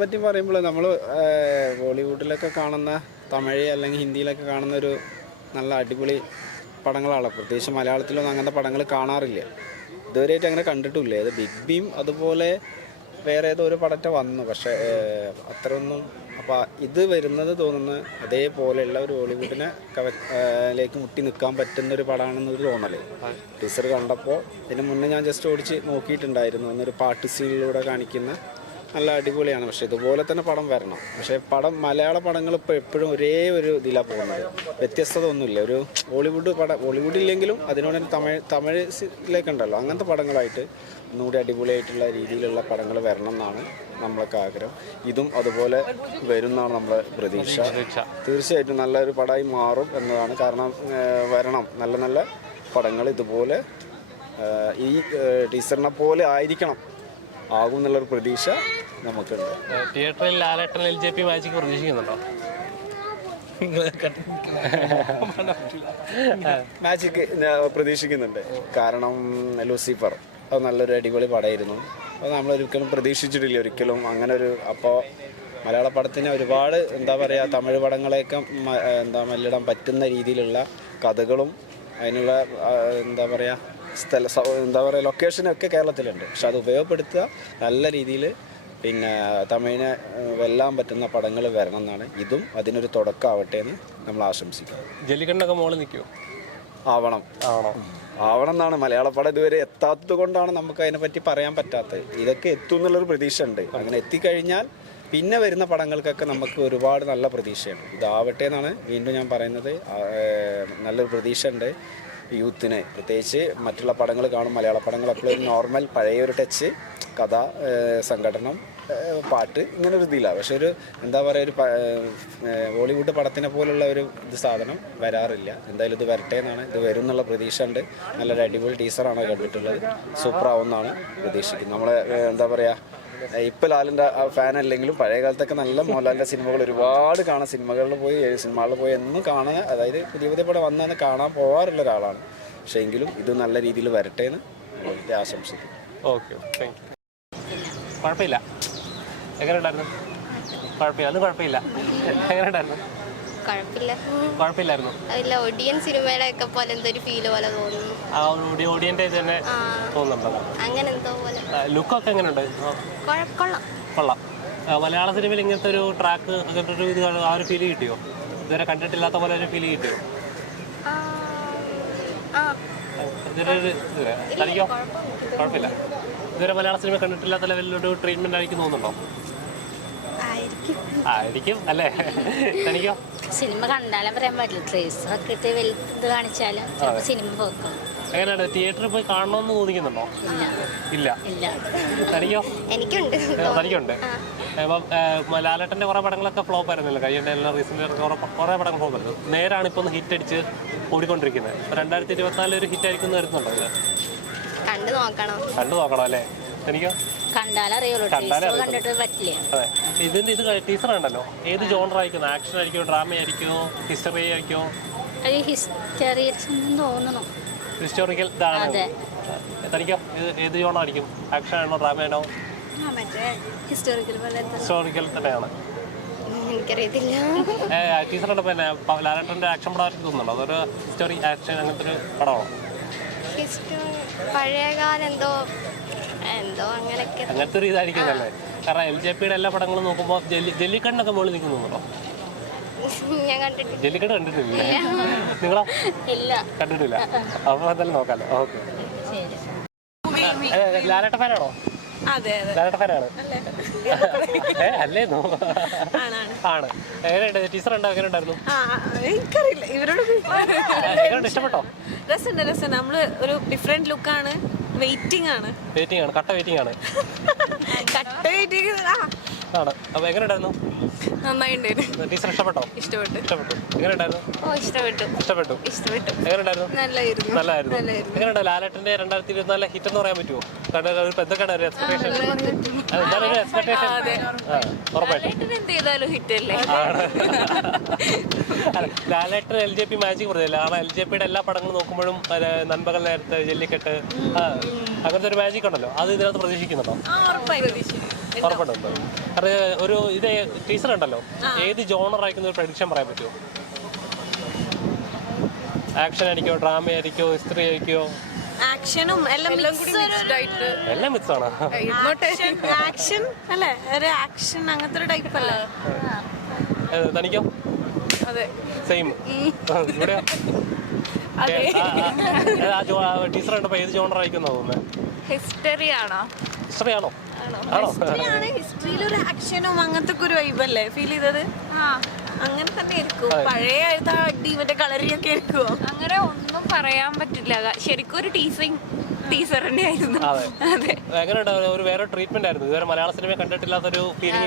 പറ്റി പറയുമ്പോൾ നമ്മൾ ബോളിവുഡിലൊക്കെ കാണുന്ന തമിഴ് അല്ലെങ്കിൽ ഹിന്ദിയിലൊക്കെ കാണുന്ന ഒരു നല്ല അടിപൊളി പടങ്ങളാണ്. പ്രത്യേകിച്ച് മലയാളത്തിലൊന്നും അങ്ങനത്തെ പടങ്ങൾ കാണാറില്ല, ഇതുവരെയായിട്ട് അങ്ങനെ കണ്ടിട്ടില്ല. ഇത് ബിഗ് ബീം അതുപോലെ വേറെ ഏതോ ഒരു പടത്തെ വന്നു, പക്ഷേ അത്രയൊന്നും. അപ്പോൾ ഇത് വരുന്നത് തോന്നുന്നത് അതേപോലെയുള്ള ഒരു ബോളിവുഡിനെ ലേക്ക് മുട്ടി നിൽക്കാൻ പറ്റുന്നൊരു പടമാണെന്നൊരു തോന്നല്. ടീച്ചർ കണ്ടപ്പോൾ ഇതിന് മുന്നേ ഞാൻ ജസ്റ്റ് ഓടിച്ച് നോക്കിയിട്ടുണ്ടായിരുന്നു, എന്നൊരു പാട്ട് സീനിലൂടെ കാണിക്കുന്ന നല്ല അടിപൊളിയാണ്. പക്ഷേ ഇതുപോലെ തന്നെ പടം വരണം. പക്ഷേ മലയാള പടങ്ങൾ ഇപ്പോൾ എപ്പോഴും ഒരേ ഒരു ഇതിലാണ് പോകുന്നത്, വ്യത്യസ്തത ഒന്നുമില്ല. ഒരു ബോളിവുഡ് ഇല്ലെങ്കിലും അതിനോട് തമിഴിലേക്കുണ്ടല്ലോ, അങ്ങനത്തെ പടങ്ങളായിട്ട് ഒന്നുകൂടി അടിപൊളിയായിട്ടുള്ള രീതിയിലുള്ള പടങ്ങൾ വരണം എന്നാണ് നമ്മളൊക്കെ ആഗ്രഹം. ഇതും അതുപോലെ വരും എന്നാണ് നമ്മളെ പ്രതീക്ഷ. തീർച്ചയായിട്ടും നല്ലൊരു പടമായി മാറും എന്നതാണ്. കാരണം വരണം നല്ല നല്ല പടങ്ങൾ ഇതുപോലെ ഈ ടീച്ചറിനെ പോലെ ആകും എന്നുള്ളൊരു പ്രതീക്ഷ നമുക്കുണ്ട്. തിയേറ്ററിൽ ലാലേട്ടൻ LJP മാജിക് പ്രതീക്ഷിക്കുന്നുണ്ടോ? മാജിക് പ്രതീക്ഷിക്കുന്നുണ്ട്. കാരണം ലൂസിഫർ അത് നല്ലൊരു അടിപൊളി പടമായിരുന്നു. അത് നമ്മളൊരിക്കലും പ്രതീക്ഷിച്ചിട്ടില്ല, ഒരിക്കലും അങ്ങനെ ഒരു. അപ്പോൾ മലയാള പടത്തിന് ഒരുപാട് എന്താ പറയുക, തമിഴ് പടങ്ങളെയൊക്കെ മല്ലിടാൻ പറ്റുന്ന രീതിയിലുള്ള കഥകളും അതിനുള്ള എന്താ പറയുക ലൊക്കേഷനൊക്കെ കേരളത്തിലുണ്ട്. പക്ഷെ അത് ഉപയോഗപ്പെടുത്തുക നല്ല രീതിയിൽ, പിന്നെ തമിഴിനെ വെല്ലാൻ പറ്റുന്ന പടങ്ങൾ വരണം എന്നാണ്. ഇതും അതിനൊരു തുടക്കമാവട്ടെ എന്ന് നമ്മൾ ആശംസിക്കാം. ജല്ലിക്കണ്ണൊക്കെ മോള് നിൽക്കുമോ? ആവണം എന്നാണ്. മലയാള പടം ഇതുവരെ എത്താത്തത് കൊണ്ടാണ് നമുക്ക് അതിനെപ്പറ്റി പറയാൻ പറ്റാത്തത്. ഇതൊക്കെ എത്തും എന്നുള്ളൊരു പ്രതീക്ഷ ഉണ്ട്. അങ്ങനെ എത്തിക്കഴിഞ്ഞാൽ പിന്നെ വരുന്ന പടങ്ങൾക്കൊക്കെ നമുക്ക് ഒരുപാട് നല്ല പ്രതീക്ഷയാണ്. ഇതാവട്ടെ എന്നാണ് വീണ്ടും ഞാൻ പറയുന്നത്. നല്ലൊരു പ്രതീക്ഷ ഉണ്ട് യൂത്തിന്. പ്രത്യേകിച്ച് മറ്റുള്ള പടങ്ങൾ കാണും, മലയാള പടങ്ങൾ എപ്പോഴും നോർമൽ പഴയൊരു ടച്ച്, കഥ, സംഘടനം, പാട്ട്, ഇങ്ങനൊരു ഇതിലാണ്. പക്ഷെ ഒരു എന്താ പറയുക, ഒരു ബോളിവുഡ് പടത്തിനെ പോലുള്ള ഒരു സാധനം വരാറില്ല. എന്തായാലും ഇത് വരട്ടെ എന്നാണ്. ഇത് വരും എന്നുള്ള പ്രതീക്ഷ ഉണ്ട്. നല്ലൊരു അടിപൊളി ടീച്ചറാണ് കണ്ടിട്ടുള്ളത്. സൂപ്പറാവുമെന്നാണ് പ്രതീക്ഷിക്കുന്നത്. നമ്മളെ എന്താ പറയുക, ഇപ്പോൾ ലാലിൻ്റെ ഫാൻ അല്ലെങ്കിലും പഴയ കാലത്തൊക്കെ നല്ല മോഹൻലാലിൻ്റെ സിനിമകൾ ഒരുപാട് കാണാൻ, സിനിമകളിൽ പോയി എന്നും കാണാൻ, അതായത് പുതിയ പുതിയ പടം വന്നതെന്ന് കാണാൻ പോകാറുള്ള ഒരാളാണ്. പക്ഷേ എങ്കിലും ഇത് നല്ല രീതിയിൽ വരട്ടെ എന്ന് ആശംസിക്കും. Okay, thank you. കുഴപ്പമില്ല. എങ്ങനെ ഉണ്ടായിരുന്നു? കുഴപ്പമില്ല. അത് കുഴപ്പമില്ല. എങ്ങനെ ഉണ്ടായിരുന്നു? കുഴപ്പമില്ലായിരുന്നു. ഒടിയൻ സിനിമയുടെ ഒക്കെ പോലെ എന്തൊരു ഫീല് പോലെ തോന്നുന്നു. ആ ഒടിയൻ്റെ ഇത് തന്നെ തോന്നുന്നുണ്ടോ? അങ്ങനെ എന്തോ പോലെ. ലുക്കൊക്കെ എങ്ങനെയുണ്ട്? കൊള്ളാം. മലയാള സിനിമയിൽ ഇങ്ങനത്തെ ഒരു ട്രാക്ക്, അങ്ങനത്തെ ഒരു ഇത് ആ ഒരു ഫീല് കിട്ടിയോ? ഇതുവരെ കണ്ടിട്ടില്ലാത്ത പോലെ ഒരു ഫീല് കിട്ടിയോ? തനിക്കോ? കുഴപ്പമില്ല. ഇതുവരെ മലയാള സിനിമ കണ്ടിട്ടില്ലാത്ത ലെവലിലൊരു ട്രീറ്റ്മെന്റ് ആയിരിക്കും തോന്നുന്നുണ്ടോ? ആയിരിക്കും അല്ലേ? തനിക്കോ? സിനിമ കണ്ടാലും പറയാൻ പറ്റില്ല. ട്രേസറൊക്കെ ഇട്ട് വലുത് കാണിച്ചാലും സിനിമ പോക്കും. എങ്ങനെയാണ്, തിയേറ്ററിൽ പോയി കാണണമെന്ന് തോന്നിക്കുന്നുണ്ടോ? ഇല്ല. തനിക്കോ? എനിക്കുണ്ട്. തനിക്കുണ്ട്. ഇപ്പം ലാലേട്ടൻ്റെ കുറേ പടങ്ങളൊക്കെ ഫ്ലോപ്പ് ആയിരുന്നല്ലോ, കഴിഞ്ഞ എല്ലാ റീസെൻ്റ് കുറേ പടങ്ങൾ ഫ്ലോപ്പ് ആയിരുന്നു. നേരാണ് ഇപ്പോൾ ഒന്ന് ഹിറ്റ് അടിച്ച് ഓടിക്കൊണ്ടിരിക്കുന്നത്. 2024 ഒരു ഹിറ്റ് ആയിരിക്കും വരുന്നുണ്ടോ? കണ്ടു നോക്കണം അല്ലേ? എനിക്കോ? അതെ. ഇതിന്റെ ഇത് ടീച്ചർ ഉണ്ടല്ലോ, ഏത് ജോണർ ആയിരിക്കും? ആക്ഷൻ ആയിരിക്കോ, ഡ്രാമ ആയിരിക്കോ, ഹിസ്റ്ററി ആയിരിക്കോ? ഹിസ്റ്റോറിക്കൽ ഇതാണ്. തനിക്കോ ഏത് ജോണർ ആയിരിക്കും? ആക്ഷൻ ആണോ, ഡ്രാമ ആണോ? ഹിസ്റ്റോറിക്കൽ തന്നെയാണ്. ടീച്ചർ ഉണ്ടപ്പോ തന്നെ ലാലേട്ടൻ്റെ ആക്ഷൻ പടമായിട്ട് തോന്നുന്നുണ്ടോ? അതൊരു ഹിസ്റ്റോറി ആക്ഷൻ അങ്ങനത്തെ ഒരു പടമാണോ? അങ്ങനത്തെ ഒരു ഇതായിരിക്കുന്നല്ലേ. കാരണം LJPയുടെ എല്ലാ പടങ്ങളും നോക്കുമ്പോൾ ജല്ലിക്കണ്ണൊക്കെ മുകളിൽ നിൽക്കുന്നുണ്ടോ? ജല്ലിക്കണ്ണ് കണ്ടിട്ടില്ല. നിങ്ങളോ? കണ്ടിട്ടില്ല. അപ്പോൾ എന്തായാലും നോക്കാമല്ലോ. ഓക്കെ. ലാലേട്ട ഫാനാണോ? ലാലേട്ട ഫാനാണ് അല്ലേന്നോ? ആണ്. എങ്ങനെയുണ്ട്? ടീച്ചർ ഉണ്ടോ? എങ്ങനെ ഉണ്ടായിരുന്നു? എനിക്കറിയില്ല ഇവരോട്. എങ്ങനെയുണ്ട്? ഇഷ്ടപ്പെട്ടോ? രസം. നമ്മള് ഒരു ഡിഫറെന്റ് ലുക്കാണ്. വെയിറ്റിംഗ് ആണ്. കട്ട വെയിറ്റിംഗ് ആണ്. ആണ്. അപ്പൊ എങ്ങനെ ഉണ്ടായിരുന്നു? നന്നായിട്ടുണ്ടായിരുന്നു. ടീച്ചർ ഇഷ്ടപ്പെട്ടോ? ഇഷ്ടപ്പെട്ടു. എങ്ങനെ ഉണ്ടായിരുന്നു? ഇഷ്ടപ്പെട്ടു. എങ്ങനെ ഉണ്ടായിരുന്നു? നല്ലായിരുന്നു. എങ്ങനെയുണ്ട് ലാലേട്ടന്റെ 2024 ഹിറ്റ് എന്ന് പറയാൻ പറ്റുമോ? എന്തൊക്കെയാണ് ഒരു എക്സ്പെക്ടേഷൻ? ലാലേട്ടൻ LJP മാജിക് പറഞ്ഞില്ല. കാരണം LJPയുടെ എല്ലാ പടങ്ങളും നോക്കുമ്പോഴും നൻപകൽ നേരത്തെ, ജല്ലിക്കെട്ട്, അങ്ങനത്തെ ഒരു മാജിക് ഉണ്ടല്ലോ, അത് ഇതിനകത്ത് പ്രതീക്ഷിക്കുന്നുണ്ടോ? ഉറപ്പുണ്ട്. കാരണം ഒരു ഇത് ടീച്ചർ ഉണ്ടല്ലോ, ഏത് ജോണർ ആയിരിക്കുന്ന ഒരു പ്രഡിക്ഷൻ പറയാൻ പറ്റുമോ? ആക്ഷൻ ആയിരിക്കോ, ഡ്രാമ ആയിരിക്കോ, ഹിസ്റ്ററി ആയിരിക്കോ? ആക്ഷനും എല്ലാം മിക്സ് ആണ്. ആക്ഷൻ അല്ലേ, ഒരു ആക്ഷൻ അങ്ങനത്തെ ഒരു ടൈപ്പ് അല്ലേ? തനിക്കോ? സെയിം. ഇവിടെ ടീച്ചർ കണ്ടപ്പോ ഏത് ജോണർ ആയിരിക്കും തോന്നുന്നത്? ഹിസ്റ്ററി ആണോ? ഹിസ്റ്ററി ആണോ? ഹിസ്റ്ററിയിൽ ഒരു ആക്ഷനും അങ്ങനത്തെ ഒരു വൈബല്ലേ ഫീൽ ചെയ്തത്? അങ്ങനെ തന്നെ ആയിരിക്കും. പഴയ അടി മറ്റേ കളറിയൊക്കെ ആയിരിക്കുമോ? അങ്ങനെ ഒന്നും പറയാൻ പറ്റില്ല. ശരിക്കും ഒരു ടീച്ചർ തന്നെ ആയിരുന്നു. എങ്ങനെയുണ്ട്? ഒരു വേറെ ട്രീറ്റ്മെന്റ് ആയിരുന്നു. ഇതുവരെ മലയാള സിനിമ കണ്ടിട്ടില്ലാത്തൊരു ഫീലിംഗ്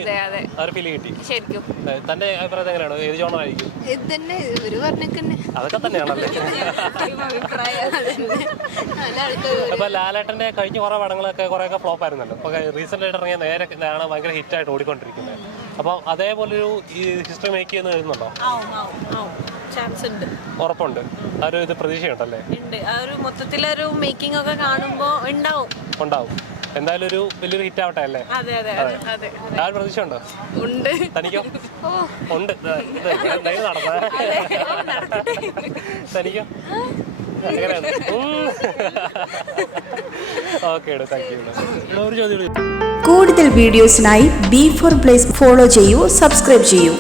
കിട്ടി ശരിക്കും. തന്റെ അഭിപ്രായത്തിൽ എങ്ങനെയാണ്? ഏത് ജോണർ ആയിരിക്കും? അതൊക്കെ തന്നെയാണല്ലേ. അപ്പൊ ലാലേട്ടന്റെ കഴിഞ്ഞ കുറെ പടങ്ങളൊക്കെ കുറെയൊക്കെ ഫ്ലോപ്പ് ആയിരുന്നല്ലോ. അപ്പൊ റീസെന്റ് ആയിട്ട് ഇറങ്ങിയ നേരെ ആണ് ഭയങ്കര ഹിറ്റായിട്ട് ഓടിക്കൊണ്ടിരിക്കുന്നത്. അപ്പൊ അതേപോലൊരു ഈ ഹിസ്റ്ററി മേക്ക് ചെയ്യുന്ന എഴുതുന്നുണ്ടോ? ചാൻസ് ഉണ്ട്, ഉറപ്പുണ്ട്. ആ ഒരു ഇത് പ്രതീക്ഷയുണ്ടല്ലേ? ഉണ്ട്. ആ ഒരു മൊത്തത്തിലൊരു മേക്കിംഗ് ഒക്കെ കാണുമ്പോ ഉണ്ടാവും. എന്തായാലും ഒരു വലിയൊരു ഹിറ്റ് ആവട്ടെ അല്ലേ? അതെ. ആ ഒരു പ്രതീക്ഷ ഉണ്ടോ? ഉണ്ട്. തനിക്കോ? ഉണ്ട്. നടന്ന തനിക്കോ? എങ്ങനെയാണ്? Okay, thank you. ഒരു ചോദ്യം. കൂടുതൽ വീഡിയോസിനായി B4 Blaze ഫോളോ ചെയ്യൂ, സബ്സ്ക്രൈബ് ചെയ്യൂ.